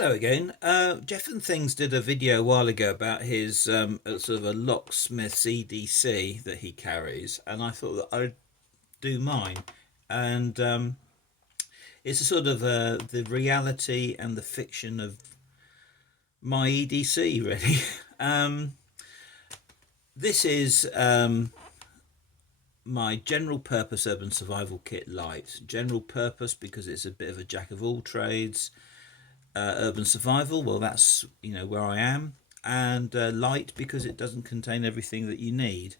Hello again. Jeff and Things did a video a while ago about his sort of a locksmith's EDC that he carries, and I thought that I'd do mine. And it's a sort of the reality and the fiction of my EDC, really. um, this is my general purpose urban survival kit light. General purpose because it's a bit of a jack of all trades. Urban survival, well, that's where I am. And light because it doesn't contain everything that you need.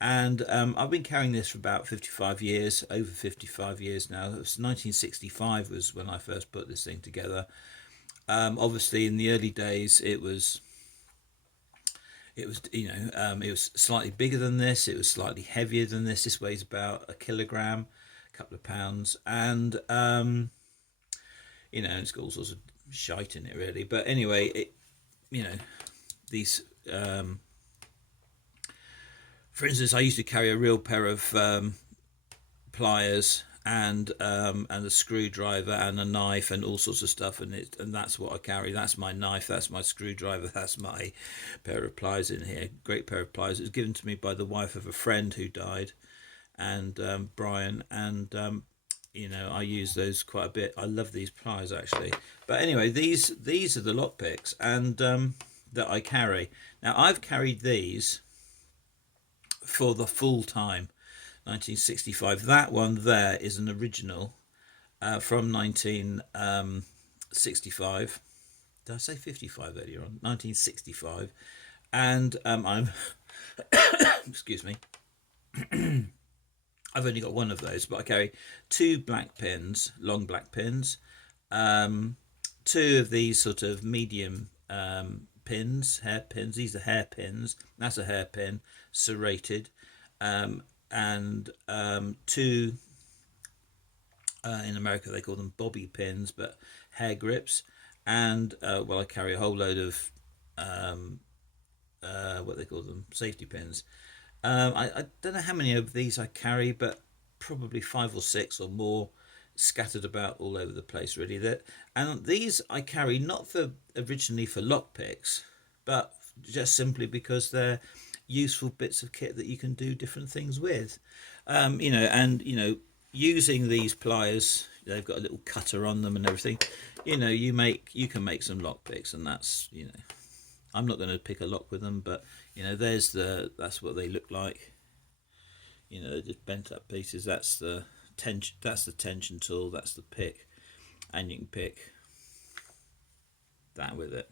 And I've been carrying this for about 55 years, over 55 years now. It was 1965 was when I first put this thing together. Obviously, in the early days, it was slightly bigger than this. It was slightly heavier than this. This weighs about a kilogram, a couple of pounds, and it's got all sorts of shite in it, really. But anyway, these. For instance, I used to carry a real pair of pliers and a screwdriver and a knife and all sorts of stuff, and that's what I carry. That's my knife, that's my screwdriver, that's my pair of pliers in here. Great pair of pliers. It was given to me by the wife of a friend who died, and Brian, and I use those quite a bit. I love these pliers, actually. But anyway, these are the lockpicks and that I carry. Now, I've carried these for the full time, 1965. That one there is an original from 1965. Did I say 55 earlier on? 1965. And I'm excuse me. I've only got one of those, but I carry two black pins, long black pins, two of these sort of medium pins, hair pins. These are hair pins. That's a hairpin, serrated, and two. In America, they call them bobby pins, but hair grips. And I carry a whole load of what they call them, safety pins. I don't know how many of these I carry, but probably 5 or 6 or more, scattered about all over the place, really. And these I carry not for originally for lockpicks, but just simply because they're useful bits of kit that you can do different things with. Using these pliers, they've got a little cutter on them and everything. You can make some lockpicks, and that's I'm not going to pick a lock with them, but that's what they look like. They're just bent up pieces. That's the tension tool. That's the pick, and you can pick that with it.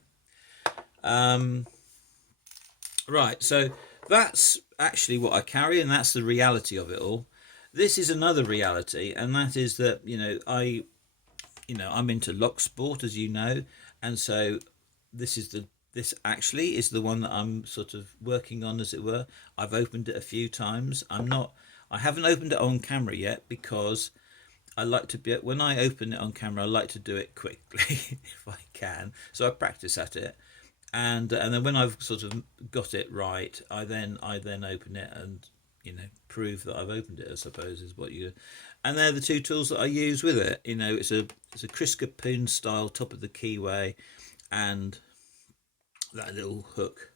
Right, so that's actually what I carry, and that's the reality of it all. This is another reality, and that is that I'm into Locksport, as you know, and so this actually is the one that I'm sort of working on, as it were. I've opened it a few times. I haven't opened it on camera yet because I like to when I open it on camera, I like to do it quickly if I can. So I practice at it, and then when I've sort of got it right, I then open it and prove that I've opened it, I suppose, is what you. And they're the two tools that I use with it. It's a Chris Capoon style top of the keyway, and that little hook.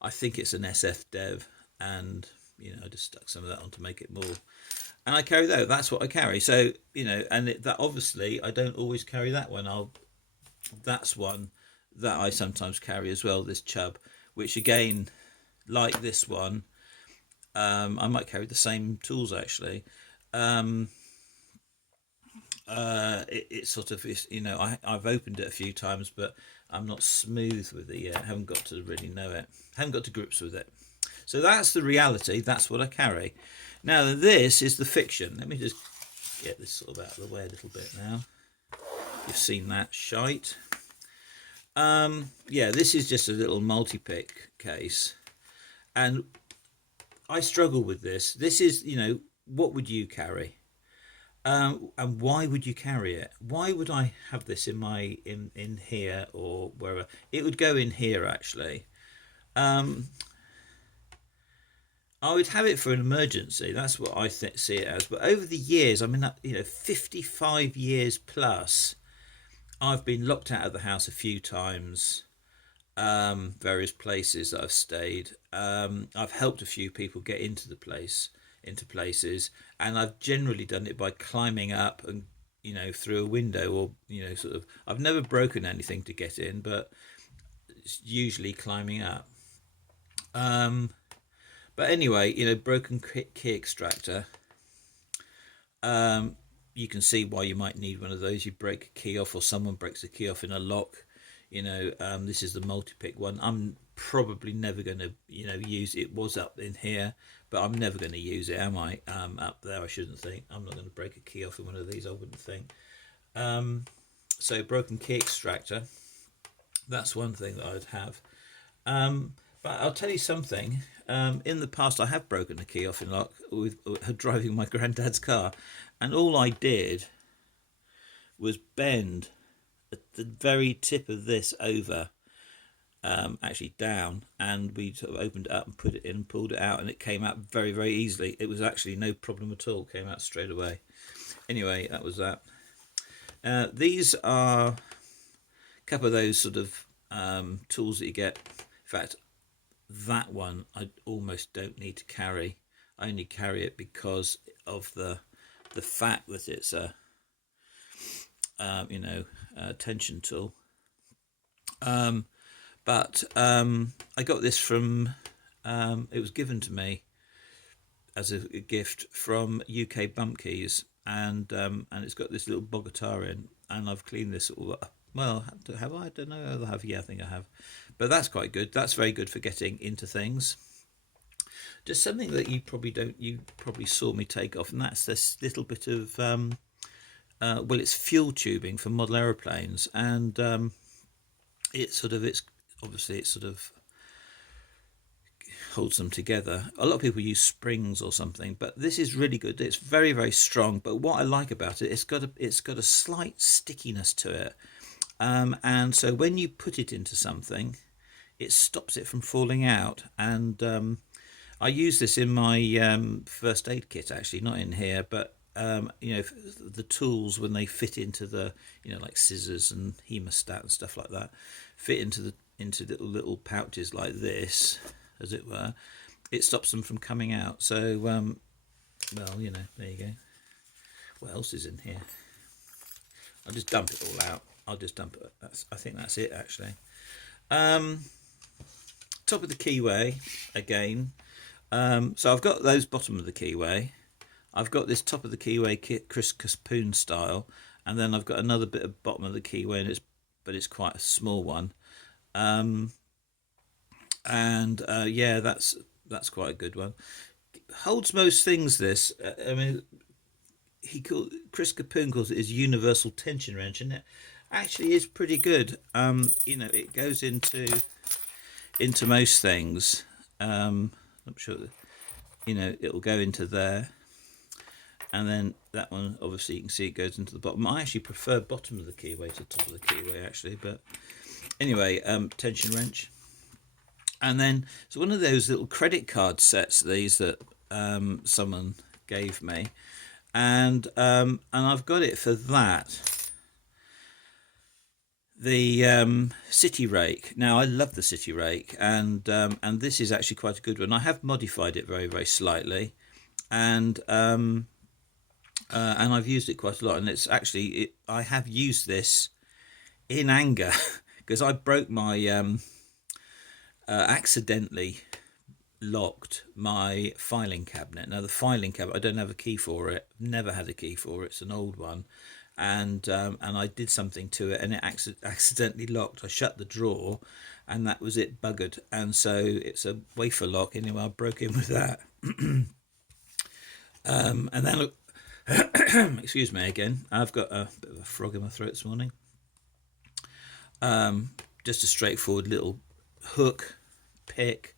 I think it's an SF Dev, and I just stuck some of that on to make it more. And I carry that. That's what I carry. So that obviously I don't always carry that one. That's one that I sometimes carry as well. This Chubb, which again, like this one, I might carry the same tools actually. It sort of is, I've opened it a few times, but I'm not smooth with it yet. I haven't got to really know it. Haven't got to grips with it. So that's the reality. That's what I carry. Now this is the fiction. Let me just get this sort of out of the way a little bit now. You've seen that shite. This is just a little multi-pick case, and I struggle with this. This is, what would you carry? And why would you carry it? Why would I have this in here or wherever? It would go in here, actually. I would have it for an emergency. That's what I see it as. But over the years, 55 years plus, I've been locked out of the house a few times, various places that I've stayed. I've helped a few people get into places, and I've generally done it by climbing up and through a window, or sort of. I've never broken anything to get in, but it's usually climbing up. Um, but anyway, broken key extractor. Um, you can see why you might need one of those. You break a key off, or someone breaks a key off in a lock. This is the multi-pick one. I'm probably never going to use it. Was up in here, but I'm never going to use it, am I? Up there, I shouldn't think. I'm not going to break a key off in one of these, I wouldn't think. So broken key extractor, that's one thing that I'd have. But I'll tell you something. In the past, I have broken a key off in lock with driving my granddad's car, and all I did was bend at the very tip of this over, actually down, and we sort of opened it up and put it in and pulled it out, and it came out very, very easily. It was actually no problem at all. Came out straight away. Anyway, that was that. These are a couple of those sort of tools that you get. In fact, that one I almost don't need to carry. I only carry it because of the fact that it's a tension tool. But I got this from it was given to me as a gift from UK Bump Keys, and it's got this little Bogota in, and I've cleaned this all up. Well, have I? I don't know. I have. Yeah, I think I have. But that's quite good. That's very good for getting into things. Just something that you probably saw me take off, and that's this little bit of it's fuel tubing for model aeroplanes, and it sort of holds them together. A lot of people use springs or something, but this is really good. It's very, very strong. But what I like about it, it's got a slight stickiness to it, and so when you put it into something, it stops it from falling out. And I use this in my first aid kit, actually, not in here, but the tools, when they fit into the like scissors and hemostat and stuff like that, fit into the little pouches like this, as it were, it stops them from coming out. So there you go. What else is in here? I'll just dump it all out. I'll just dump it. I think that's it, actually. Top of the keyway again. So I've got those bottom of the keyway. I've got this top of the keyway kit, Chris Capoon style, and then I've got another bit of bottom of the keyway, but it's quite a small one. Yeah, that's quite a good one. Holds most things. This, I mean, Chris Capoon calls it his universal tension wrench, and it actually is pretty good. It goes into most things. I'm sure it'll go into there, and then that one, obviously you can see it goes into the bottom. I actually prefer bottom of the keyway to top of the keyway, actually, but anyway, tension wrench. And then it's one of those little credit card sets, these that someone gave me, and I've got it for that. The City Rake. Now, I love the City Rake, and this is actually quite a good one. I have modified it very, very slightly, and I've used it quite a lot. And it's actually I have used this in anger because I broke my accidentally locked my filing cabinet. Now, the filing cabinet, I don't have a key for it. Never had a key for it. It's an old one. And I did something to it, and it accidentally locked. I shut the drawer, and that was it, buggered. And so it's a wafer lock. Anyway, I broke in with that. And then, excuse me again. I've got a bit of a frog in my throat this morning. Just a straightforward little hook, pick,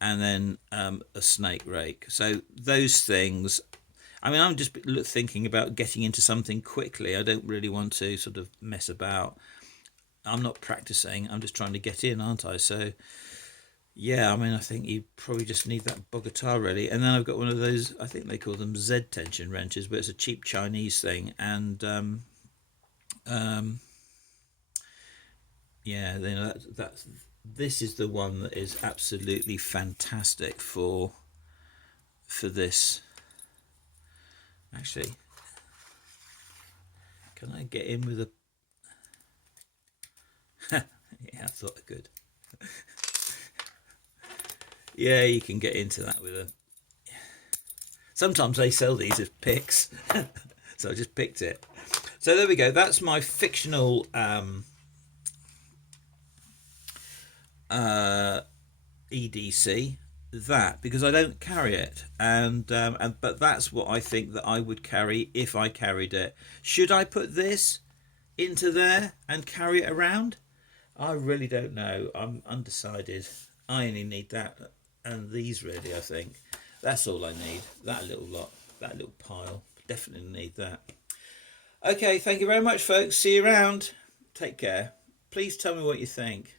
and then a snake rake. So those things. I mean, I'm just thinking about getting into something quickly. I don't really want to sort of mess about. I'm not practicing. I'm just trying to get in, aren't I? So, yeah, I mean, I think you probably just need that Bogota, really. And then I've got one of those, I think they call them Z tension wrenches, but it's a cheap Chinese thing. And yeah, you know, this is the one that is absolutely fantastic for this. Actually, can I get in with a? Yeah, I thought I could. Yeah, you can get into that with a. Sometimes they sell these as picks, so I just picked it. So there we go. That's my fictional EDC. That because I don't carry it, and but that's what I think that I would carry if I carried it. Should I put this into there and carry it around? I really don't know. I'm undecided. I only need that and these really. I think that's all I need. That little lot, that little pile. Definitely need that. Okay, thank you very much, folks. See you around. Take care. Please tell me what you think.